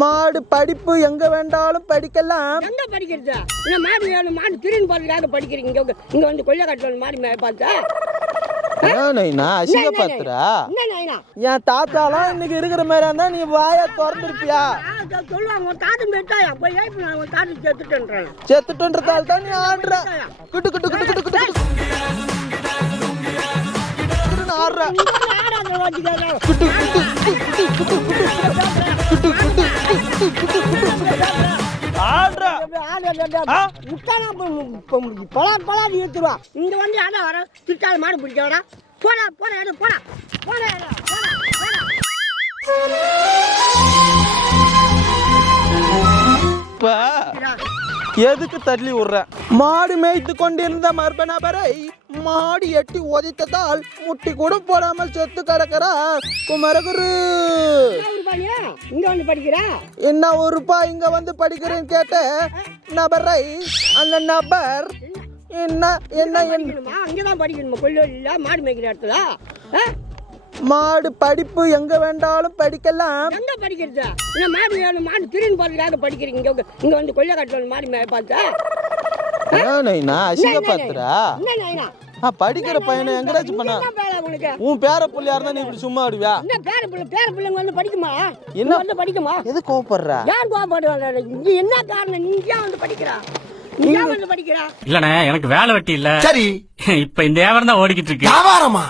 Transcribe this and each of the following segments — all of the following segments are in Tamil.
மாடு படிப்பு எங்க வேண்டாலும் படிக்கலாம். எங்க படிக்கிறது? இந்த மாடு வேணும்? மாடு திரும்பி போறதுக்காக படிக்கிறீங்க. இங்க இங்க வந்து கொள்ளை காட்டு மாடு பார்த்தா? அசிங்க என்ன? நாயனா என் தாத்தாலாம் இன்னைக்கு இருக்கிற மாதிரி இருந்தா நீ வாய திறந்துருப்பியா? சொல்லுவாங்க. உன் தாத்தன் போயிட்டாயா? போய் ஏன் நான் உன் தாத்தன் செத்துட்டேன்றேன். செத்துட்டுன்றதால தான் நீ ஆடுற. குட்டு குட்டு குட்டு குட்டு குட்டு ஆடுற. ஆடாத வாட்டிக்காரா குட்டு குட்டு குட்டு குட்டு குட்டு. விட்டானா பலா பலா இழுத்துருவான் இங்க வந்து யாரா வர? மாடு பிடிக்க வரா போடா போட. எடு போடா எதுக்கு தள்ளி விடுற? மாடு மேய்த்து கொண்டிருந்த மர்ப நபரை மாடு எட்டி உதைத்ததால் முட்டி கூட போடாமல் செத்து கிடக்கிறார் குமரகுரு. இங்க வந்து படிக்கிறா என்ன ஒரு ரூபாய் இங்க வந்து படிக்கிறேன்னு கேட்ட நபரை அந்த நபர் என்ன என்ன என்ன அங்கதான் படிக்கணுமா கொள்ளூர்ல மாடு மேய்க்கிற இடத்துல? மாடு படிப்பு எங்க வேண்டாலும் படிக்கலாம். எங்க படிக்கிறது இந்த மாடு வேணும் மாடு திரும்பி போறதுக்காக படிக்கிறீங்க இங்க இங்க வந்து கொள்ளை காட்டு மாடு பார்த்தா ஏன்னா அசிங்க பாத்துறா என்ன? நாயனா ஆ, படிக்கிற பையனை எங்கடாச்சும் பண்ண. என்ன பேர உனக்கு? உன் பேர புள்ளியா இருந்தா நீ இப்படி சும்மா ஆடுவியா? என்ன பேர பிள்ளை பேர பிள்ளைங்க வந்து படிக்குமா? என்ன? வந்து படிக்குமா? எது கோவப்படுற? ஏன் கோவப்படுவாங்க? இங்க என்ன காரணம்? நீ ஏன் வந்து படிக்கிறா? நீ ஏன் வந்து படிக்கிறா? இல்லண்ணே எனக்கு வேலை வெட்டி இல்ல. சரி. இப்ப இந்த வியாபாரம் தான் ஓடிக்கிட்டு இருக்கு. வியாபாரமா?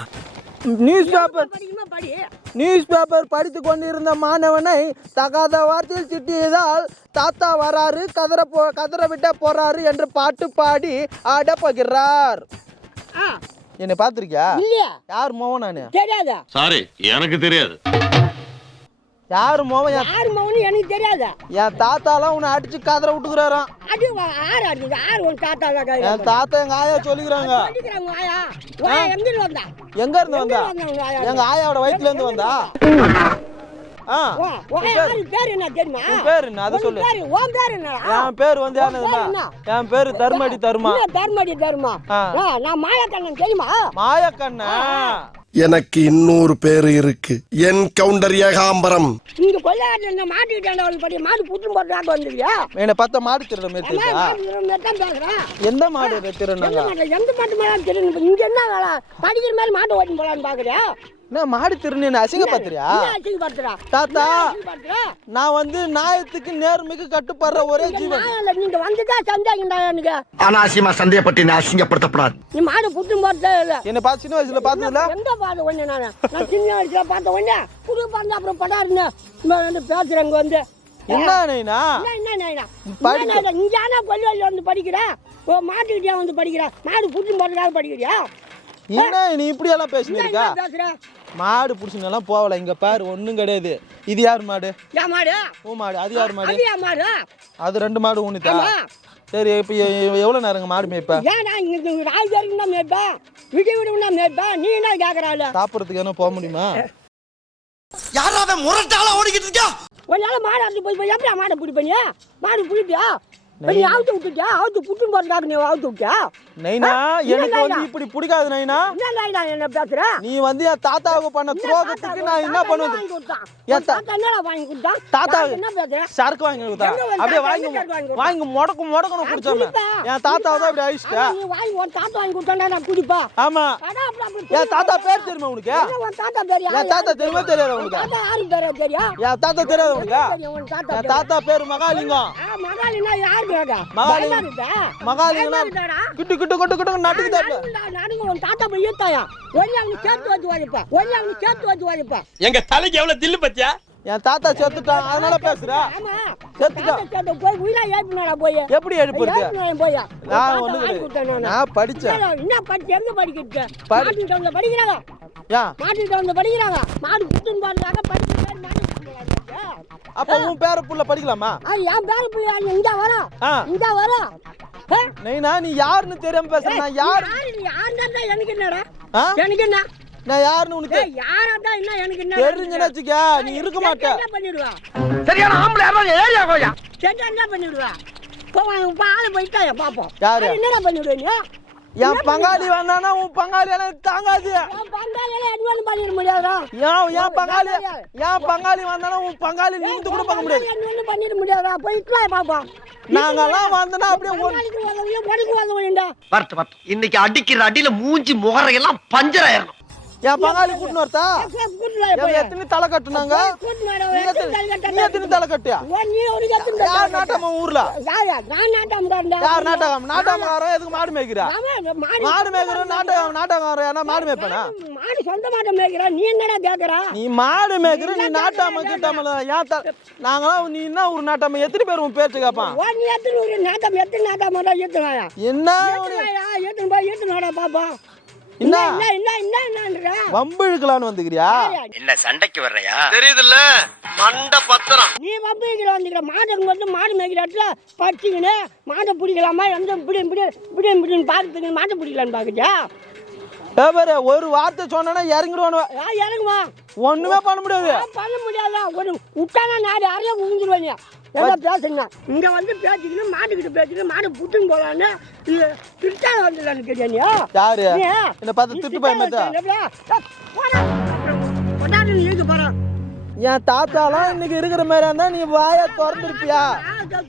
நியூஸ் பேப்பர் படிக்குமா? படி. நியூஸ் பேப்பர் படித்து கொண்டிருந்த மாணவனை தகாத வார்த்தையில் திட்டியதால் தாத்தா வராரு கதற போ கதற விட்ட போறாரு என்று பாட்டு பாடி ஆடப்போகிறார் என்னை பார்த்திருக்கியா? இல்லையா. யார் மோவன் நானு? தெரியாதா? சாரி எனக்கு தெரியாது. யார் மோவன்? என் யாரு மகனு எனக்கு தெரியாதா? என் தாத்தாலாம் உன்னை அடிச்சு கதற விட்டுக்கிறாராம். வா- ஆறு அடிக்குது. ஆறு உன் தாத்தா தான் என் தாத்தா எங்க ஆயா சொல்லிக்கிறாங்க. படிக்கிறாங்க ஆயா. வா எங்க வந்தா? எங்க இருந்து வந்தா? எங்க ஆயா? ஆயாவோட வயித்துல இருந்து வந்தா? ஆயா பேர். என்ன தெரியுமா? உன் பேர் என்ன? அதை உன் சொல்லு. பேரு உன் பேர் என்னடா என் பேர் வந்து உன் பேர் யாருன்னா என்ன? என் பேரு தர்மடி தர்மா. என்ன தர்மடி தர்மா? ஆ. ஆ, நான் மாயக்கண்ணன் தெரியுமா? மாயக்கண்ணா. எனக்கு இன்னொரு பேரு இருக்கு. என் கவுண்டர் ஏகாம்பரம். இங்க கொள்ளையாட்டு என்ன மாட்டிக்கிட்டேன் படி மாடு புட்டு போட்டுறாங்க வந்துருவியா என்னை பார்த்தா மாடு திருட மாதிரி அம்மா, தெரியுதா மாடு இருபது தான் பேசுறேன் எந்த மாடு மாட்டு எந்த மாட்டு மேலே தெரியும் இங்க என்ன வேலை? படிக்கிற மாதிரி மாட்டு ஓட்டி போலான்னு பாக்குறியா என்ன மாடு திருநீன்னு அசிங்க அசிங்கப்படுத்துறா தாத்தா? நான் வந்து நியாயத்துக்கு நேர்மைக்கு கட்டுப்படுற ஒரே ஜீவன். நான் இல்ல, நீங்க வந்துட்டா சந்தேகம்டா எனக்கு. அனாவசியமா சந்தேகப்பட்டு நீ அசிங்கப்படுத்தப்படாது. நீ மாடு புட்டு போட்டே இல்ல. என்னை பார்த்து சின்ன வயசுல பார்த்ததுல? எங்க பார்த்த உடனே நான்? நான் சின்ன வயசுல பார்த்த உடனே புது பார்த்து அப்புறம் படாருன்னு இங்க வந்து பேசுறேன் இங்க வந்து. என்ன நைனா என்ன நாயனா? இங்க ஆனா கொல்லிவாயில் வந்து படிக்கிற? ஓ மாட்டுக்கிட்டியா வந்து படிக்கிற? மாடு புட்டு போடுறதுக்காக படிக்கிறியா? என்ன நீ இப்படி எல்லாம் பேசினு என்ன இருக்கா? என்ன பேசுற? மாடு புடிச்சுன்னு எல்லாம் போகல. இங்க பாரு ஒண்ணும் கிடையாது. இது யார் மாடு? ஏன் மாடு. ஓ மாடு. அது யார் மாடு? மாடு. அது ரெண்டு மாடு ஆமா. சரி இப்போ எவ்வளவு நேரங்க மாடு மேய்ப்ப? ஏன் நான் இங்க ராஜ் வரைக்கும் தான் மேய்ப்பேன் விடி விடி தான் மேய்ப்பேன் நீ என்ன கேட்கறாள் சாப்பிட்றதுக்கு என்ன போக முடியுமா? யாராவது முரட்டால ஓடிக்கிட்டு இருக்கா? ஒரு நாள் மாடு அறுத்து போய் போய் எப்படியா மாடை பிடிப்பீங்க மாடு பிடிப்பியா? நீ அவுத்து விட்டுட்டியா அவுத்து புட்டு போடுறதுக்காக நீ அவுத்து விட்டியா நைனா எனக்கு வந்து? இப்படி பிடிக்காது நைனா. என்ன என்ன பேசுற? நீ வந்து என் தாத்தாவுக்கு பண்ண துரோகத்துக்கு நான் என்ன பண்ணுவேன் என் தாத்தா என்னடா வாங்கி கொடுத்தான் தாத்தா நான் என்ன பேசுறேன்? சரக்கு வாங்கி கொடுத்தா? எங்க வந்து அப்படியே வாங்கி வாங்கி முடக்கு முடக்கணும் குடிச்சாம. என் தாத்தாவை தான் இப்படி அழிச்சிட்ட. ஆனா நீ வாங்கி உன் தாத்தா வாங்கி கொடுத்தாண்டா நான் குடிப்பா. ஆமா. அடா, என் தாத்தா பேர் தெரியுமா உனக்கு உன் தாத்தா பேர் யாரு? என் தாத்தா தெரியுமா தெரியாதா உன் உனக்கு தாத்தா யாருக்கு தெரியும் தெரியும் என் தாத்தா தெரியாதா உனக்கு தெரியும் உன் தாத்தா என். தாத்தா பேர் மகாலிங்கம் ஆ, மகாலினா யாரு பேரா? மகாலிங்கம். பயமாருக்குதாடா? கிட்டு கிட்டு கிட்டு கிட்டு நட்டுக்குதாப்ல நடுங்குண்டா, நடுங்கு, உன் தாத்தா போய் ஈர்த்தாயா? ஒண்ணு அவனுக்கு சேர்த்து வச்சு வாரிப்பா. ஒண்ணு அவனுக்கு சேர்த்து வச்சு வாரிப்பா. எங்க தலைக்கு எவ்வளவு தில்லு பத்தியா என் தாத்தா செத்துட்டான் அதனால பேசுற ஆமா. செத்துட்டான். போய் உயிரா ஏத்துனாடா போய். எப்படி எழுப்புறது போய். நான் ஒண்ணு நானு. படிச்சேன். என்ன, படிச்சு எங்க படிக்கிட்டு? படி- மாட்டு டவுன்ல படிக்கிறாங்க. மாட்டு டவுன்ல படிக்கிறாங்க. மாடு குத்துன்னு பாருக்காக படிச்சு. அப்ப உன் பேர புள்ள படிக்கலாமா? என் பேர பிள்ளையா இங்க வர. ஆ. இங்க வர. நைனா நீ யாருன்னு தெரியாம பேசுற? நான் யார் யாருன்னா எனக்கு என்னடா? எனக்கு என்ன? நான் யாருன்னு உனக்கு யாரா தான் என்ன எனக்கு என்ன தெரிஞ்சுன்னு வச்சுக்க நீ இருக்க மாட்ட. என்ன பண்ணிடுவா? சரியான ஆம்பளை யாராவது ஏரியா கோயா செஞ்சா என்ன பண்ணிடுவா? இப்போ ஆளு போயிட்டாயா பாப்போம் யாரு? என்னடா பண்ணிடுவ நீ? என் பங்காளி வந்தானா உன் பங்காளி எனக்கு தாங்காது. ஏன் என் பங்காளி என் பங்காளி வந்தானா உன் பங்காளி நிமிந்து கூட பார்க்க முடியாது. பண்ணிட முடியாதுடா போய் இட்லா பாப்போம் நாங்கெல்லாம் வந்தோன்னா அப்படியே பங்காளிக்கு உதவியும் பொடிக்கு உதவியும்டா வரட்டு வரட்டு இன்னைக்கு அடிக்கிற அடியில மூஞ்சி முகரையெல்லாம் பஞ்சர் ஆயிரணும். என் பங்காளி கூட்டின்னு வரத்தா எத்தனை தலை கட்டுனாங்க? நீ எத்தனை எத்தனை தலை கட்டியா? எத்தனை யார் நாட்டமா ஊர்ல? யாரா நாட்டம் நாட்டகம் நாட்டகம் எதுக்கு மாடு மேய்க்கிறா? மாடு மாடு மேய்க்கிற நாட்டகம் நாட்டகம் ஏன்னா மாடு மேய்ப்பனா? மாடு சொந்த மாட்டம் மேய்க்கிறா. நீ என்னடா கேக்குறா? நீ மாடு மேய்க்கிற நீ நாட்டாம கிட்டாமல ஏன் நாங்களாம் நீ என்ன ஒரு நாட்டாம? எத்தனை பேர் உன் பேச்சு கேப்பான்? நீ எத்தனை ஒரு நாட்டம்? எத்தனை நாட்டம்? தான் ஏத்துனாயா என்ன ஏத்துன்னு போய் ஏத்துனாடா பாப்பா? என்ன? என்ன என்ன என்ன என்னன்றா வம்பு இழுக்கலான்னு வந்துக்கிறியா? என்ன சண்டைக்கு வர்றையா? தெரியுதுல்ல? மண்ட பத்திரம். நீ வம்பிக்கிற வந்துக்கிற மாட்டுக்கு வந்து மாடு மேய்க்கிற இடத்துல பறிச்சுக்கின்னு மாட்டை பிடிக்கலாமா? எந்த பிடி பிடி பிடி பிடின்னு பார்த்துக்கின்னு மாட்டை பிடிக்கலான்னு பார்க்குறியா ஏ பாரு ஒரு வார்த்தை சொன்னா இறங்கிடுவானு ஆ இறங்குமா? ஒண்ணுமே பண்ண முடியாது. பண்ண முடியாதா ஒரு விட்டானா நாடு யாரையும் உழுந்துருவேன் என்ன பேசுங்க. இங்க வந்து பேசிக்கணும் மாட்டுக்கிட்ட பேசிக்கணும் மாடு புட்டுன்னு போலான்னு இது திருட்டால வந்துடலான்னு கேட்டியா யாரு? என்ன பார்த்து? திட்டு பயமேத்தா கொண்டாடி இழுக்க போறான் என் தாத்தாலாம் இன்னைக்கு இருக்கிற மாதிரி இருந்தா நீ வாய திறந்துருப்பியா?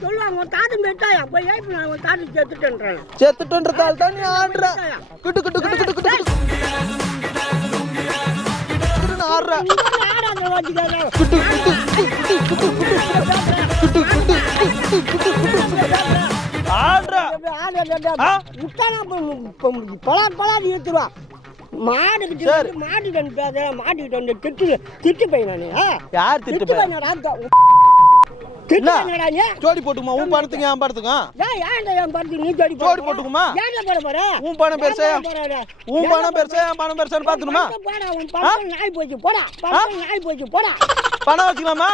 சொல்லுவாங்க உன் தாத்தன் போயிட்டாயா? போய் நான் உன் தாத்தன் சேர்த்துட்டேன்றான் செத்துட்டுன்றதால தான் நீ ஆடுற. கிட்டு கிட்டு கிட்டு கிட்டு கிட்டு ஆடுற கிட்டு கிட்டு கிட்டு கிட்டு கிட்டு கிட்டு கிட்டு. மாட்டுக்கிட்ட மாட்டுக்கிட்ட திட்டு திட்டு பையன்? யார் திட்டு பையன்? பையனடா திட்டு என்ன? பையனடா நீ ஜோடி போட்டுக்குமா உன் பணத்துக்கு என் பணத்துக்கும் என் படத்துக்கு நீ ஜோடி ஜோடி போட்டுக்குமா? உன் பணம் பெருசா? உன் பணம் பெருசா என் பணம் பெருசான்னு பாத்துணுமா நாய் போச்சு போடா. நாய் போச்சு போடா. பணம் வச்சுக்கலாமா?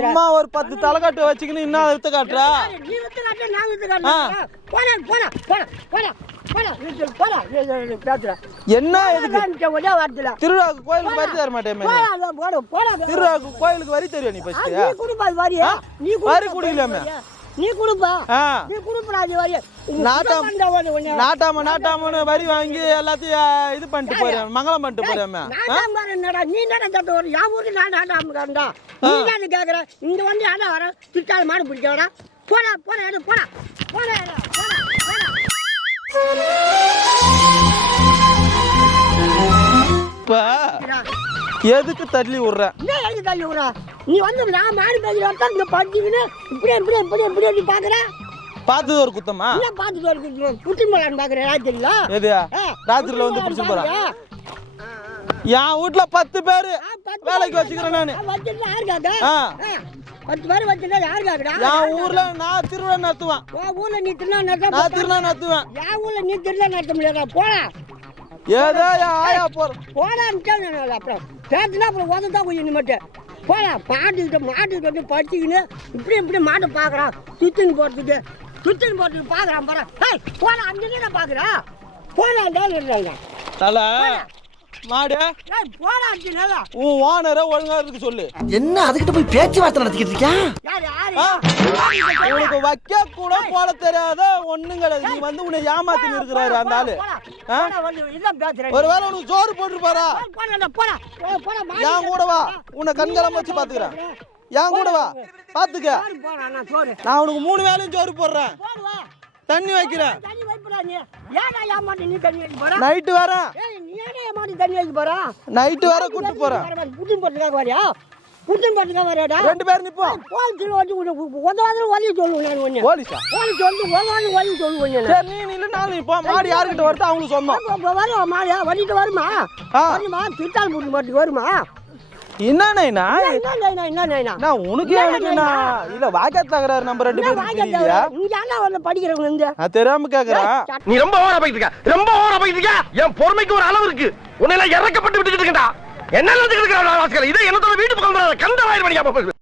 சும்மா ஒரு பத்து தலைக்காட்டு வச்சுக்கின்னு இன்னும் வித்து காட்டுறா? நீ வித்து நான் வித்து காட்டு போடா போடா போடா போடா போடா வீட்டுல போடா நீ- நீ- நீ பேசுற. என்ன எதுக்கு? ஒரே வார்த்தையில திருவிழாக்கு கோயிலுக்கு வரி தர மாட்டேன் போடா போடா திருவிழாக்கு கோயிலுக்கு வரி தெரியும் நீ ஃபர்ஸ்ட் நீ குடுப்பா? நீ வரி குடுக்கலாமே. நீ குடுப்பா. நீ குடுப்பா அது வரியா. நாட்டம். நாட்டம் நாட்டாம நாட்டாமன்னு வரி வாங்கி எல்லாத்தையும் இது பண்ணிட்டு போறேன் மங்களம் பண்ணிட்டு போறேன் என்னடா நீ என்னடா கத்த ஒரு யா ஊருக்கு நான் நாட்டாம் காரண்டா நீ தான் கேக்குற. இந்த வண்டி ஆடா வர? திட்டால மாடு பிடிக்கடா போடா போடா எடு போடா. போடா எடு, போடா போடா. இப்ப எதுக்கு தள்ளி விடுறேன் என்ன எழுதி தள்ளி விடுறா? நீ வந்து நான் மாடு பேசி வரத்தா இங்க படிச்சுக்கின்னு இப்படியே இப்படியே இப்படியே இப்படியே நீ பாக்குற? பார்த்தது ஒரு குத்தமா? என்ன பார்த்துட்டு இருக்கு புட்டி மலான்னு பாக்குறேன் ராத்திரில எது? ராத்திரில வந்து பிடிச்சு போறான். என் வீட்டுல பத்து பேரு. வேலைக்கு வச்சுக்கிறேன் நானு. வச்சுட்டு யாரு காக்கா? ஆ. ஆ, பத்து பேர் வச்சுட்டா யாரு காக்குறா என் ஊர்ல நான் திருவிழா நடத்துவேன். உன் ஊர்ல நீ திருநா நடத்த நான் திருவிழா நடத்துவேன். என் ஊர்ல நீ திருநா நடத்த முடியாதா? போடா. ஏதோ ஆயா போற போடான்னு அப்புறம். பேசுனா அப்புறம் உதந்தா கொஞ்சம் மட்டும். போடா மாட்டுக்கிட்ட மாட்டுக்கிட்ட வந்து படிச்சுக்கின்னு இப்படி இப்படி மாட்டை பார்க்குறான் சுத்தின்னு போகிறதுக்கு சுத்தின்னு போகிறதுக்கு பார்க்குறான் பாரு. ஏய் போடா அங்கே பார்க்குறா போடா இருந்தாங்க தல. மாடு. ஏய் போடா அஞ்சு உன் ஓனரை ஒழுங்கா இருக்கு சொல்லு. என்ன அதுகிட்ட போய் பேச்சுவார்த்தை நடத்திக்கிட்டு இருக்கியா? உனக்கு வைக்க கூட போட தெரியாத ஒண்ணும் கிடையாது நீ வந்து உன்னை இருக்கிறாரு அந்த ஆளு. ஆ? ஒருவேளை உனக்கு சோறு போட்டுருப்பாரா? என் கூட வா. உன்னை கண்கலம் வச்சு பாத்துக்கிறேன். என் கூட வா. பாத்துக்க. நான் உனக்கு மூணு வேளையும் சோறு போடுறேன். தண்ணி வைக்கிற. நைட்டு வர. நைட்டு வர கூட்டு போறேன். கூட்டு போறதுக்காக வரியா? புத்தன் பாட்டுக்காக வரையாடா? ரெண்டு பேர் நிப்போம். போலீஸில் வந்து உதவாதில் வழி சொல்லுவேன் ஒன்று போலீஸா? போலீஸ் வந்து வழி சொல்லுவேன் சரி நீ நில்லு நானும் இப்போ மாடு யாருக்கிட்ட வருது அவங்களுக்கு சொன்னோம் வரும் மாடியா வண்டிட்டு வருமா? வருமா? திருத்தால் பூட்டி வருமா? என்னண்ணா என்ன என்ன நான் உனக்கு எனக்கு நான் இல்ல வாக்கிய தகராறு நம்ம ரெண்டு பேரும் படிக்கிறவங்க இந்த தெரியாம கேக்குறேன். நீ ரொம்ப ஓவரா போயிட்டு இருக்க. ரொம்ப ஓவரா போயிட்டு இருக்க. என் பொறுமைக்கு ஒரு அளவு இருக்கு. உன்னை எல்லாம் இறக்கப்பட்டு விட்டுக்கிட்டு இருக்கா என்ன இதை என்னத்தோட வீட்டு பக்கம் கந்த வாயிரம்